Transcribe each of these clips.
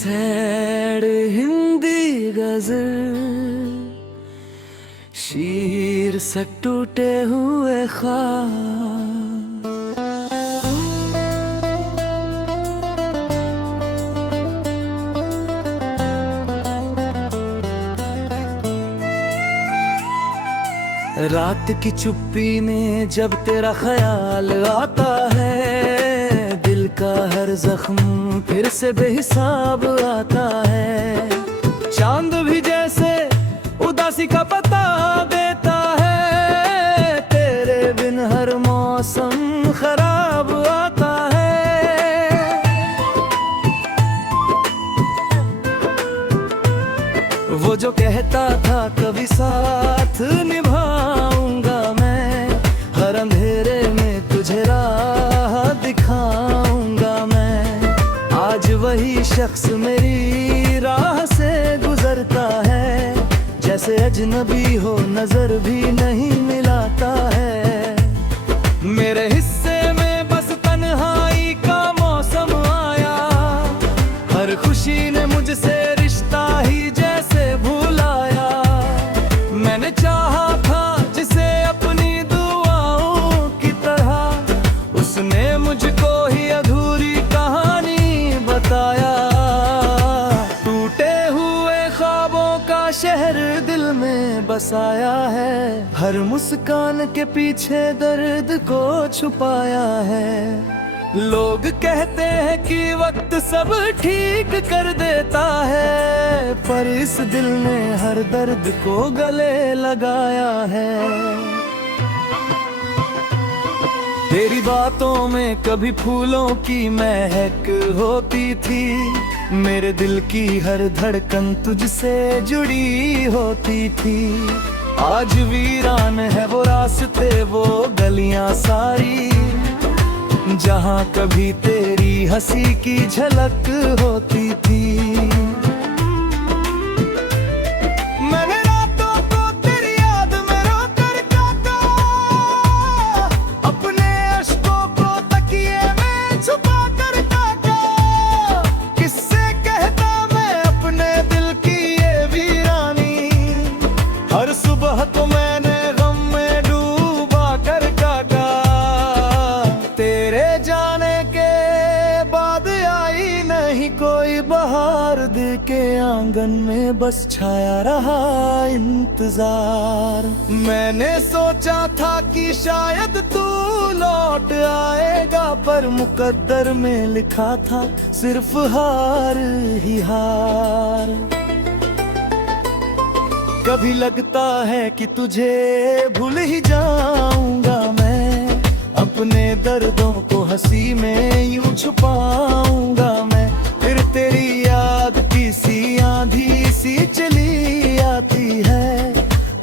Sad Hindi गजल, शीर्षक टूटे हुए ख्वाब। रात की चुप्पी में जब तेरा ख्याल आता है, दिल का हर जख्म फिर से बेहिसाब आता है। चांद भी जैसे उदासी का पता देता है, तेरे बिन हर मौसम खराब आता है। वो जो कहता था कभी साथ निभाऊंगा मैं, हर अंधेरे में तुझे राह दिखाऊंगा मैं। आज वही शख्स मेरी राह से गुजरता है, जैसे अजनबी हो नजर भी नहीं मिलाता है। मेरे हिस्से में बस तन्हाई का मौसम आया, हर खुशी ने मुझसे रिश्ता ही जैसे भुलाया। मैंने चाहा था जिसे अपनी दुआओं की तरह, उसने मुझको ही अधूरी कहानी बताया। टूटे हुए ख्वाबों का शहर दिल में बसाया है, हर मुस्कान के पीछे दर्द को छुपाया है। लोग कहते हैं कि वक्त सब ठीक कर देता है, पर इस दिल ने हर दर्द को गले लगाया है। तेरी बातों में कभी फूलों की महक होती थी, मेरे दिल की हर धड़कन तुझसे जुड़ी होती थी। आज वीरान है वो रास्ते वो गलियां सारी, जहाँ कभी तेरी हंसी की झलक होती थी। मैंने रातों को तेरी याद में रोकर काटा, अपने अश्कों को तकिए में छुपा कर काटा। किससे कहता मैं अपने दिल की ये वीरानी, हर सुबह तो मैंने गम में डूबा कर काटा। तेरे जाने के बाद आई नहीं कोई बहार, दिल के आंगन में बस छाया रहा इंतजार। मैंने सोचा था कि शायद तू लौट आएगा, पर मुकद्दर में लिखा था सिर्फ हार ही हार। कभी लगता है कि तुझे भूल ही जाऊंगा मैं, अपने दर्दों को हंसी में यूं छुपाऊंगा मैं। फिर तेरी याद की सी आंधी सी चली आती है,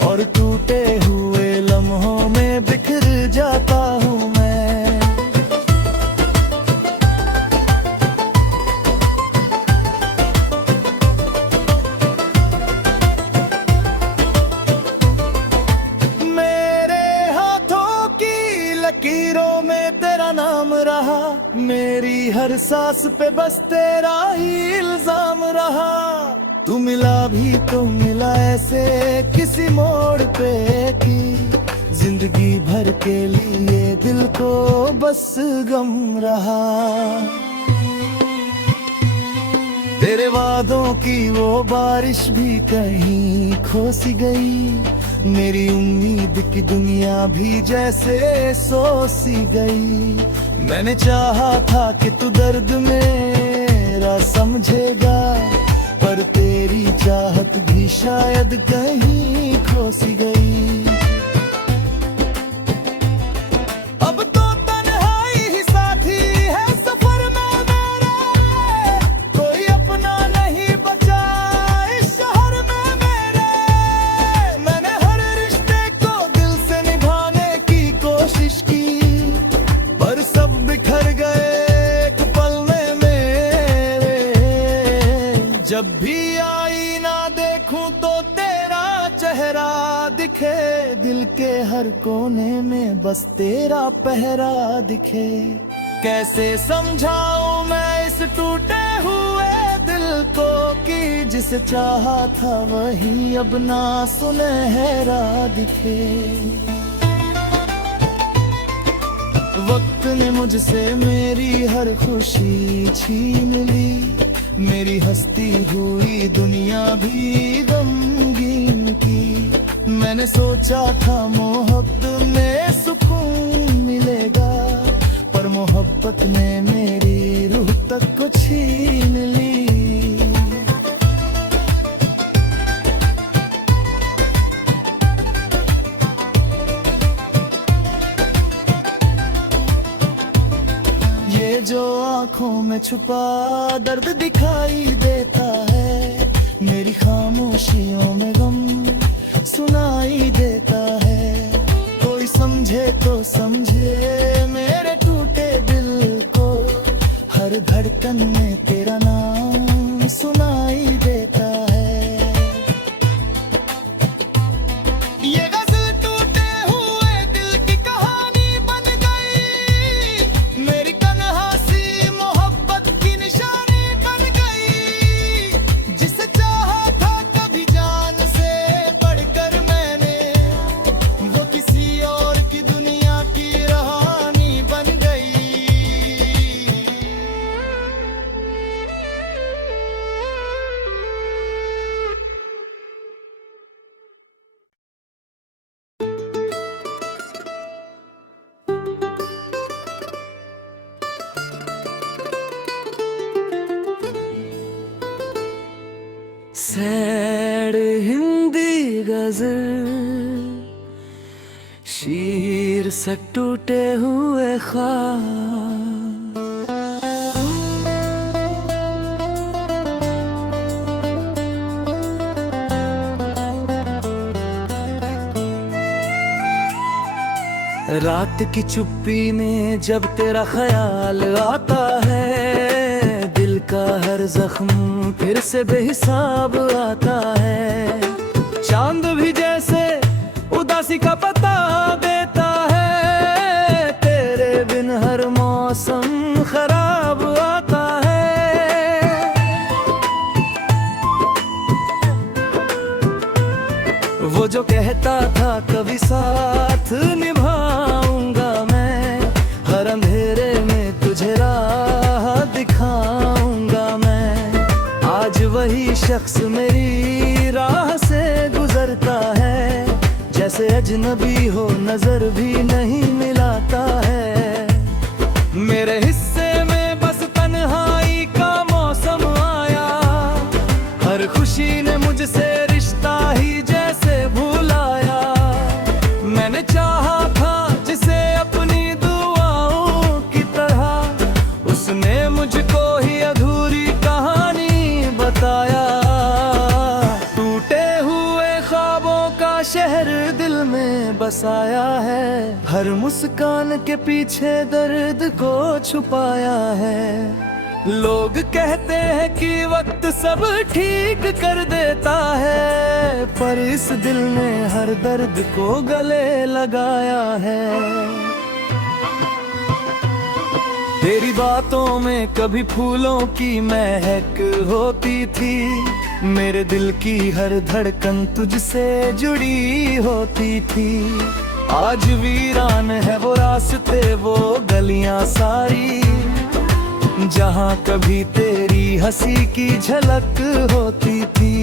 और टूटे हुए लम्हों में बिखर जाता हूँ मैं। मेरे हाथों की लकीरों में तेरा नाम रहा, मेरी हर सांस पे बस तेरा ही इल्जाम रहा। तू मिला भी तो मिला ऐसे किसी मोड़ पे कि जिंदगी भर के लिए दिल को बस गम रहा। तेरे वादों की वो बारिश भी कहीं खो सी गई, मेरी उम्मीद की दुनिया भी जैसे सो सी गई। मैंने चाहा था कि तू दर्द मेरा समझेगा, पर तेरी चाहत भी शायद कहीं खो सी गई। अब तो तन्हाई ही साथी है सफर में मेरे, कोई अपना नहीं बचा इस शहर में मेरे। मैंने हर रिश्ते को दिल से निभाने की कोशिश की, पर सब बिखर गए एक पल में मेरे। जब भी आईना देखूं तो तेरा चेहरा दिखे, दिल के हर कोने में बस तेरा पहरा दिखे। कैसे समझाऊं मैं इस टूटे हुए दिल को कि जिसे चाहा था वही अब ना सुनहरा दिखे। वक्त ने मुझसे मेरी हर खुशी छीन ली, मेरी हस्ती हुई दुनिया भी गमगीन की। मैंने सोचा था मोहब्बत में सुकून मिलेगा, पर मोहब्बत ने मेरी रूह तक को छीन ली। ये जो आंखों में छुपा दर्द दिखाई देता है, मेरी खामोशियों में गम सुनाई देता है। कोई समझे तो समझे मेरे टूटे दिल को, हर धड़कन में तेरा नाम सुनाई देता है। ये गज़ल टूटे हुए दिल की कहानी बन गई, मेरी तन्हासी मोहब्बत की निशानी बन गई। जिसे चाहा था कभी जान से बढ़कर मैंने, वो किसी और की दुनिया की रहानी बन गई। सैड हिंदी गज़ल, शीर्षक टूटे हुए ख्वाब। रात की चुप्पी में जब तेरा ख्याल आता है, दिल का हर जख्म फिर से बेहिसाब आता है। चांद भी जैसे उदासी का पता देता है, तेरे बिन हर मौसम खराब आता है। वो जो कहता था कभी साथ निभाऊंगा मैं, हर अंधेरे में तुझे राह दिखाऊंगा मैं। आज वही शख्स मेरी राह से गुजरता है, जैसे अजनबी हो नजर भी नहीं मिलाता है। मेरे हिस्से में बस तन्हाई का मौसम आया, हर खुशी ने मुझसे रिश्ता ही जैसे भुलाया। मैंने चाहा था जिसे अपनी दुआओं की तरह, उसने मुझको ही अधूरी कहानी बताया। टूटे हुए ख्वाबों का शहर दिल में बसाया है, हर मुस्कान के पीछे दर्द को छुपाया है। लोग कहते हैं कि वक्त सब ठीक कर देता है, पर इस दिल ने हर दर्द को गले लगाया है। तेरी बातों में कभी फूलों की महक होती थी, मेरे दिल की हर धड़कन तुझसे जुड़ी होती थी। आज वीरान है वो रास्ते वो गलियां सारी, जहाँ कभी तेरी हंसी की झलक होती थी।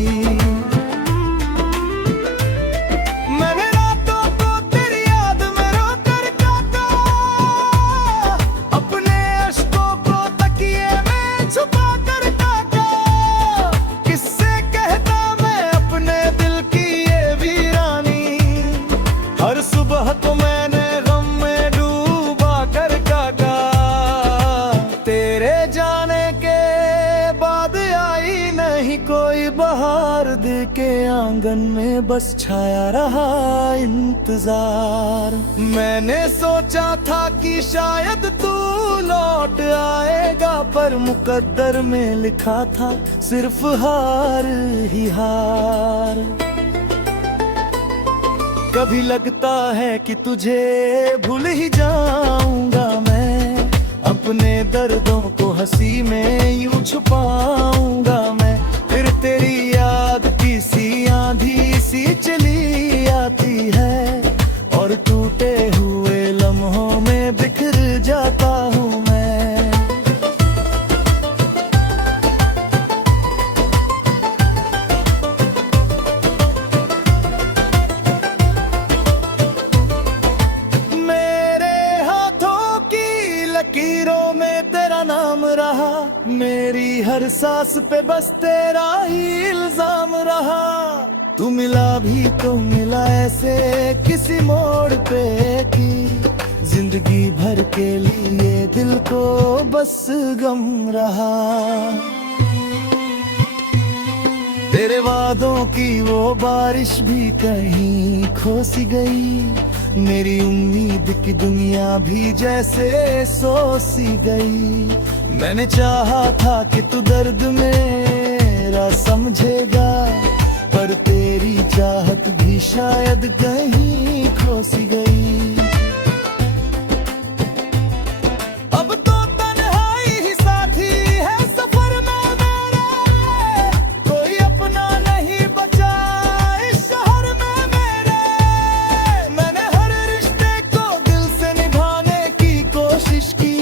मैंने रातों को तेरी याद में रोकर काटा, अपने अश्कों को तकिए में छुपा कर काटा। किससे कहता मैं अपने दिल की ये वीरानी, हर सुबह को मैंने गम में डूबा कर काटा। तेरे जाने के बाद आई नहीं कोई बहार, दिल के आंगन में बस छाया रहा इंतजार। मैंने सोचा था कि शायद तू लौट आएगा, पर मुकद्दर में लिखा था सिर्फ हार ही हार। कभी लगता है कि तुझे भूल ही जाऊंगा मैं, अपने दर्दों को हंसी में यूं छुपाऊंगा मैं। तेरी याद की सी आंधी सी चली आती है, और टूटे हुए लम्हों में बिखर जाता हूँ मैं। मेरे हाथों की लकीरों में तेरा नाम रहा, मेरी हर सांस पे बस तेरा ही इल्जाम रहा। तू मिला भी तो मिला ऐसे किसी मोड़ पे कि जिंदगी भर के लिए दिल को बस गम रहा। तेरे वादों की वो बारिश भी कहीं खो सी गई, मेरी उम्मीद की दुनिया भी जैसे सो सी गई। मैंने चाहा था कि तू दर्द मेरा समझेगा, पर तेरी चाहत भी शायद कहीं खो सी गई। अब तो तन्हाई ही साथी है सफर में मेरे, कोई अपना नहीं बचा इस शहर में मेरे। मैंने हर रिश्ते को दिल से निभाने की कोशिश की,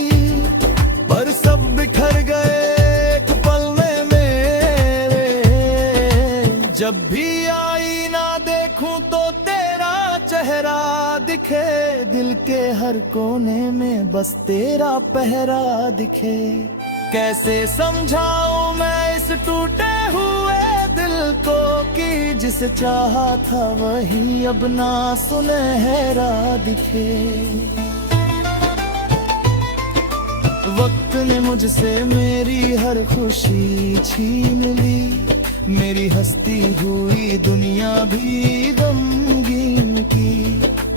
पर सब बिखर गए एक पल में मेरे। जब भी आईना देखूं तो तेरा चेहरा दिखे, दिल के हर कोने में बस तेरा पहरा दिखे। कैसे समझाऊं मैं इस टूटे हुए दिल को कि जिसे चाहा था वही अब ना सुनहरा दिखे। वक्त ने मुझसे मेरी हर खुशी छीन ली, मेरी हंसती हुई दुनिया भी गमगीन की।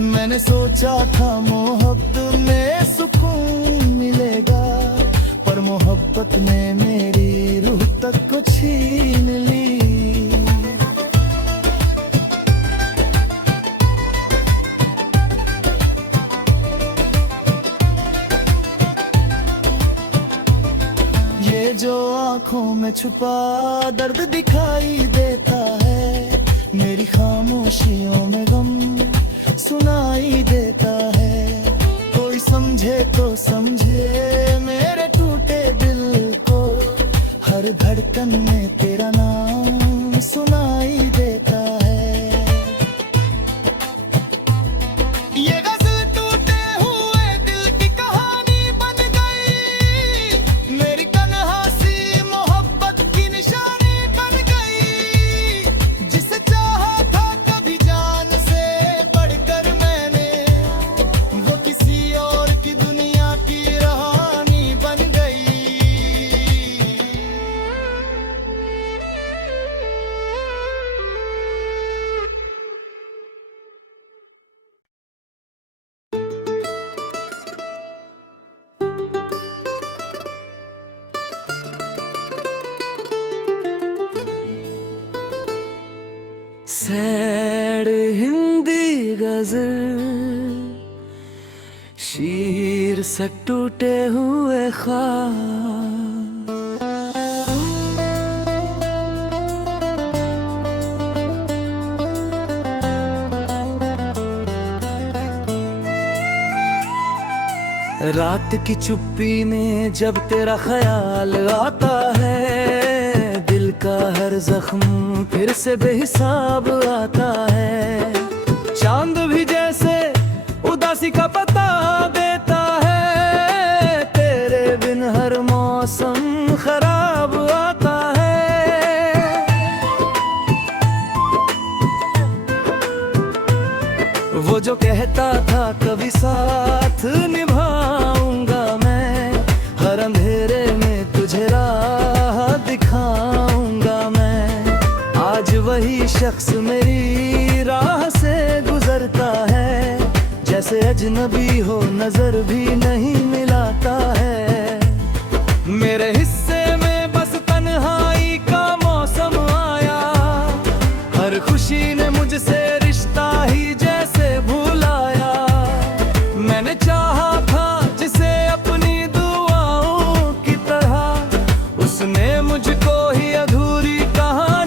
मैंने सोचा था मोहब्बत में सुकून मिलेगा, पर मोहब्बत ने मेरी रूह तक को छीन ली। ये जो आंखों में छुपा दर्द दिखाई देता है, मेरी खामोशियों में गम सुनाई देता है। कोई समझे तो समझे मेरे टूटे दिल को, हर धड़कन में तेरा नाम सुनाई देता है। ये गज़ल टूटे हुए दिल की कहानी बन गई, मेरी तन्हासी मोहब्बत की निशानी बन गई। जिसे चाहा था कभी जान से बढ़कर मैंने, वो किसी और की दुनिया की रहानी बन गई। सैड हिंदी गजल शीर्षक टूटे हुए ख्वाब। रात की चुप्पी में जब तेरा ख्याल आता है, दिल का हर जख्म फिर से बेहिसाब आता है। चांद भी जैसे उदासी का पता देता है, तेरे बिन हर मौसम खराब आता है। वो जो कहता था कभी साथ निभाऊंगा मैं, हर अंधेरे में तुझे राह दिखाऊंगा मैं। आज वही शख्स मेरी राह से गुजरता है, जैसे अजनबी हो नजर भी नहीं मिलाता है। मेरे हिस्से में बस तन्हाई का मौसम आया, हर खुशी ने मुझसे रिश्ता ही जैसे भुलाया। मैंने चाहा था जिसे अपनी दुआओं की तरह, उसने मुझको ही अधूरी कहानी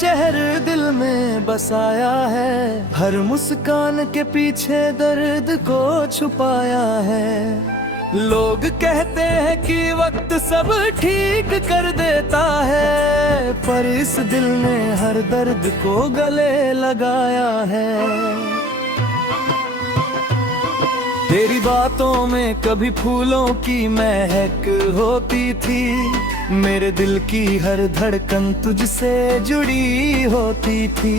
शहर दिल में बसाया है, हर मुस्कान के पीछे दर्द को छुपाया है। लोग कहते हैं कि वक्त सब ठीक कर देता है, पर इस दिल ने हर दर्द को गले लगाया है। तेरी बातों में कभी फूलों की महक होती थी, मेरे दिल की हर धड़कन तुझसे जुड़ी होती थी।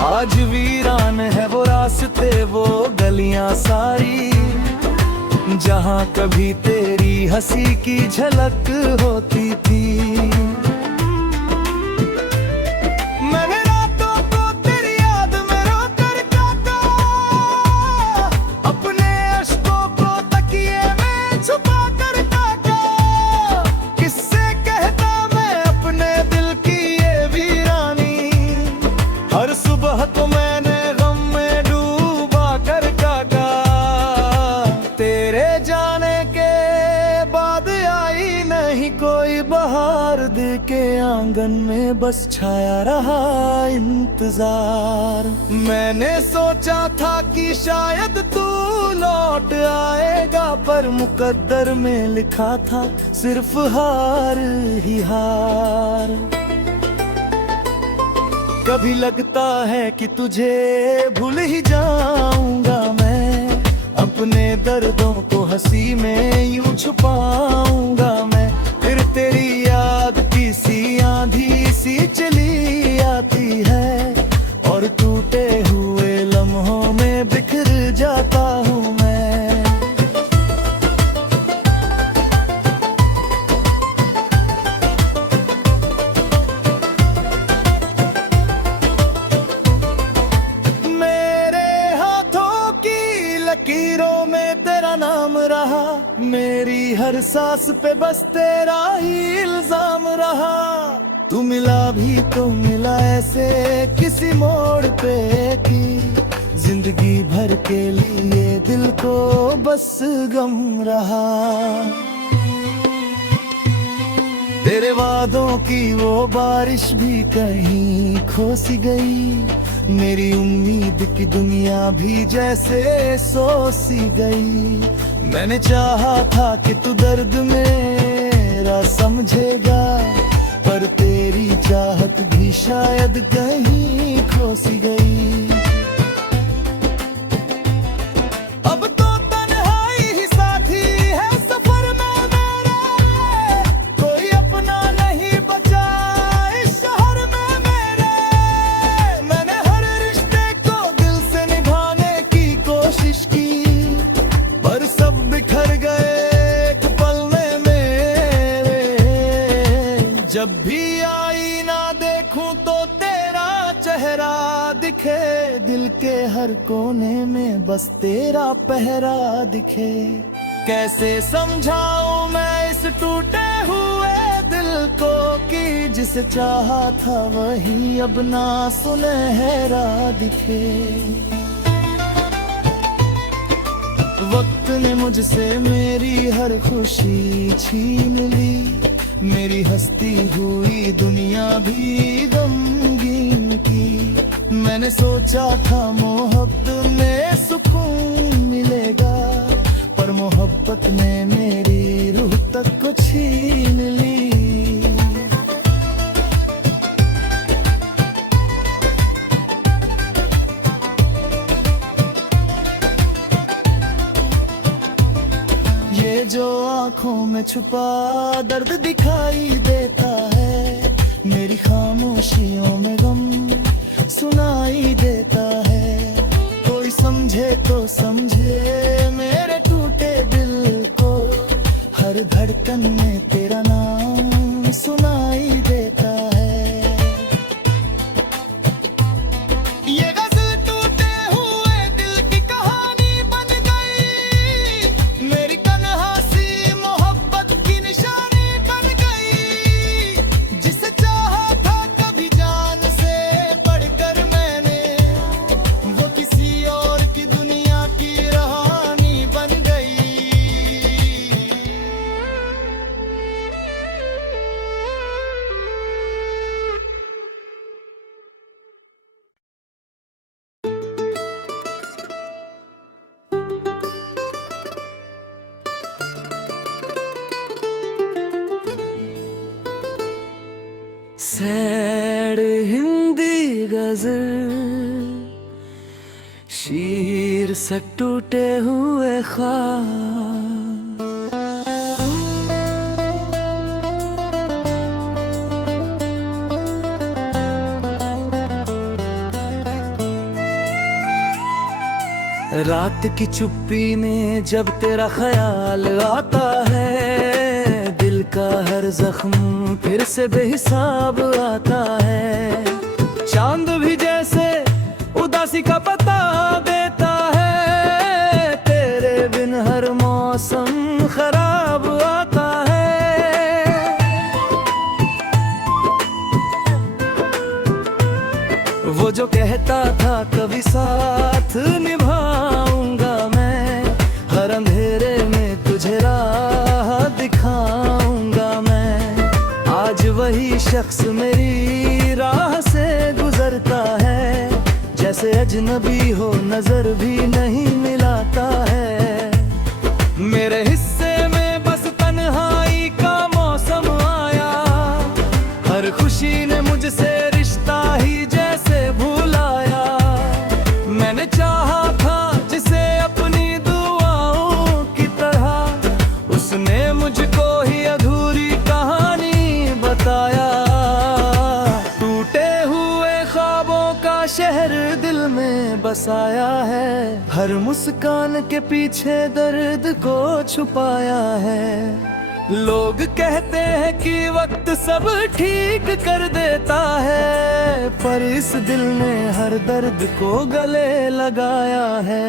आज वीरान है वो रास्ते, वो गलियां सारी, जहाँ कभी तेरी हंसी की झलक होती थी। मैंने रातों को तेरी याद में रोकर काटा, अपने अश्कों को तकिए में छुपा कर काटा। किससे कहता मैं अपने दिल की ये वीरानी, हर सुबह तो मैंने गम में डूबा कर काटा। तेरे जाने के बाद आई नहीं कोई बहार, दिल के आंगन में बस छाया रहा इंतजार। मैंने सोचा था कि शायद तू लौट आएगा, पर मुकद्दर में लिखा था सिर्फ हार ही हार। कभी लगता है कि तुझे भूल ही जाऊंगा मैं, अपने दर्दों को हंसी में यूं छुपाऊंगा मैं। फिर तेरी याद की सी आंधी सी चली आती है, और टूटे हुए लम्हों में बिखर जाता हूँ मैं। मेरे हाथों की लकीरों में तेरा नाम रहा, मेरी हर सांस पे बस तेरा ही इल्जाम रहा। तू मिला भी तो मिला ऐसे किसी मोड़ पे कि जिंदगी भर के लिए दिल को बस गम रहा। तेरे वादों की वो बारिश भी कहीं खो सी गई, मेरी उम्मीद की दुनिया भी जैसे सो सी गई। मैंने चाहा था कि तू दर्द मेरा समझेगा, पर तेरी चाहत भी शायद कहीं खो सी गई। अब तो तन्हाई ही साथी है सफर में मेरे, कोई अपना नहीं बचा इस शहर में मेरे। मैंने हर रिश्ते को दिल से निभाने की कोशिश की, पर सब बिखर गए एक पल में मेरे। जब भी आईना देखूं तो तेरा चेहरा दिखे, दिल के हर कोने में बस तेरा पहरा दिखे। कैसे समझाऊं मैं इस टूटे हुए दिल को कि जिसे चाहा था वही अब ना सुनहरा दिखे। वक्त ने मुझसे मेरी हर खुशी छीन ली, मेरी हंसती हुई दुनिया भी गमगीन की। मैंने सोचा था मोहब्बत में सुकून मिलेगा, पर मोहब्बत ने मेरी रूह तक को छीन ली। ये जो आंखों में छुपा दर्द दिखाई देता है, मेरी खामोशियों में गम सुनाई देता है। कोई समझे तो समझे मेरे टूटे दिल को, हर धड़कन में तेरा नाम सुनाई देता है। ये गज़ल टूटे हुए दिल की कहानी बन गई, मेरी तन्हासी मोहब्बत की निशानी बन गई। सैड हिंदी गजल, शीर्षक टूटे हुए ख्वाब। रात की चुप्पी में जब तेरा ख्याल आता है, दिल का हर जख्म फिर से बेहिसाब आता है। चांद भी जैसे उदासी का पता देता है, तेरे बिन हर मौसम खराब आता है। वो जो कहता था कभी साथ निभाऊंगा मैं, हर अंधेरे में तुझे राह दिखाऊंगा मैं। आज वही शख्स मेरी राह से गुजरता है, जैसे अजनबी हो नजर भी नहीं मिलाता है। मेरे हिस्से में बस तन्हाई का मौसम आया, हर खुशी ने मुझसे रिश्ता ही जैसे भुलाया। मैंने चाहा था जिसे अपनी दुआओं की तरह, उसने मुझको ही अधूरी कहानी बताया। टूटे हुए ख्वाबों का शहर दिल में बसाया है, हर मुस्कान के पीछे दर्द को छुपाया है। लोग कहते हैं कि वक्त सब ठीक कर देता है, पर इस दिल ने हर दर्द को गले लगाया है।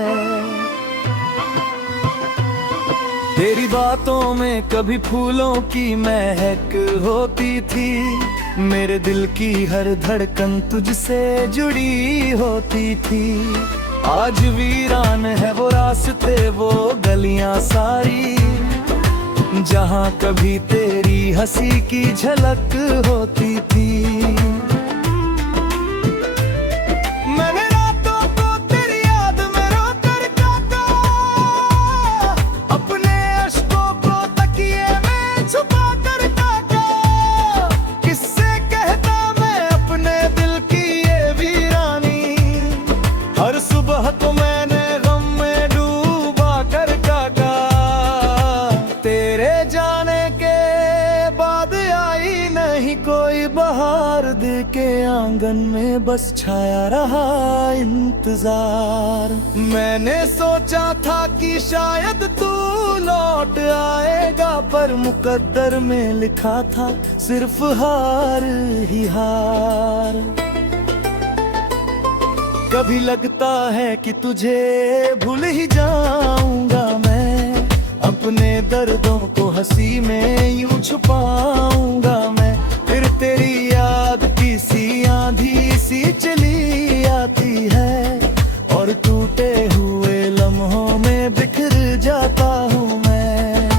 तेरी बातों में कभी फूलों की महक होती थी, मेरे दिल की हर धड़कन तुझसे जुड़ी होती थी। आज वीरान है वो रास्ते वो गलियां सारी, जहाँ कभी तेरी हंसी की झलक होती थी। मैंने रातों को तेरी याद में रोकर काटा, अपने अश्कों को तकिए में छुपा कर काटा। किससे कहता मैं अपने दिल की ये वीरानी, हर सुबह को मैंने गम में डूबा कर काटा। तेरे जाने के बाद आई नहीं कोई बहार, दिल के आंगन में बस छाया रहा इंतजार। मैंने सोचा था कि शायद तू लौट आएगा, पर मुकद्दर में लिखा था सिर्फ हार ही हार। कभी लगता है कि तुझे भूल ही जाऊंगा मैं, अपने दर्दों को हंसी में यूं छुपाऊंगा मैं। फिर तेरी याद की सी आंधी सी चली आती है, और टूटे हुए लम्हों में बिखर जाता हूँ मैं।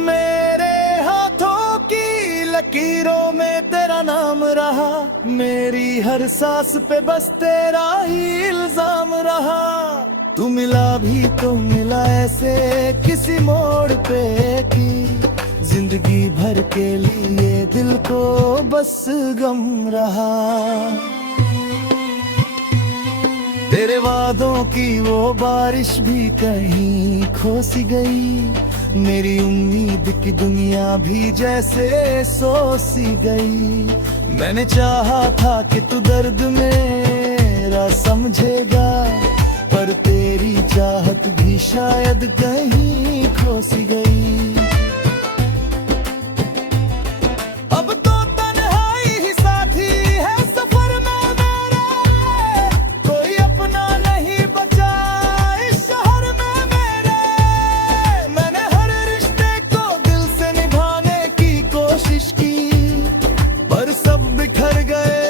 मेरे हाथों की लकीरों में तेरा नाम रहा, मेरी हर सांस पे बस तेरा ही इल्जाम रहा। तू मिला भी तो मिला ऐसे किसी मोड़ पे कि जिंदगी भर के लिए दिल को बस गम रहा। तेरे वादों की वो बारिश भी कहीं खो सी गई, मेरी उम्मीद की दुनिया भी जैसे सो सी गई। मैंने चाहा था कि तू दर्द मेरा समझेगा, पर तेरी चाहत भी शायद कहीं खो सी गई। अब तो तन्हाई ही साथी है सफर में मेरे, कोई अपना नहीं बचा इस शहर में मेरे। मैंने हर रिश्ते को दिल से निभाने की कोशिश की, पर सब बिखर गए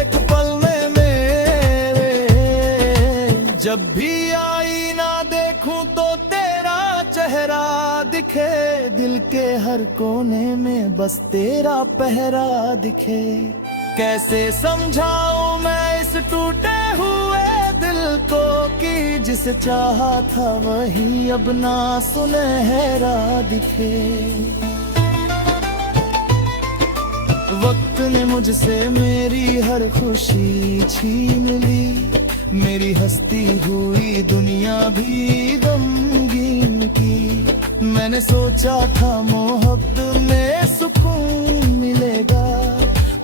एक पल में मेरे। जब भी आईना देखूं तो तेरा चेहरा दिखे, दिल के हर कोने में बस तेरा पहरा दिखे। कैसे समझाऊं मैं इस टूटे हुए दिल जिसे चाहा था वही अब ना सुनहरा दिखे। वक्त ने मुझसे मेरी हर खुशी छीन ली, मेरी हस्ती हुई दुनिया भी गमगीन की। मैंने सोचा था मोहब्बत में सुकून मिलेगा,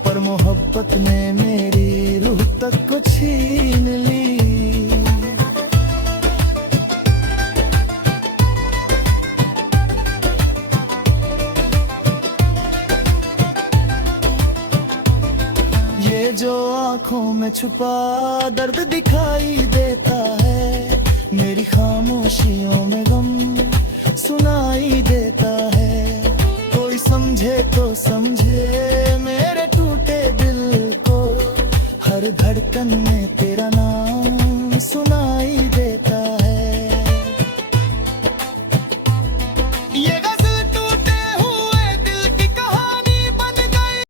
पर मोहब्बत ने मेरी रूह तक को छीन ली। ये जो आंखों में छुपा दर्द दिखाई देता है, मेरी खामोशियों में गम सुनाई देता है। कोई समझे तो समझे मेरे टूटे दिल को, हर धड़कन में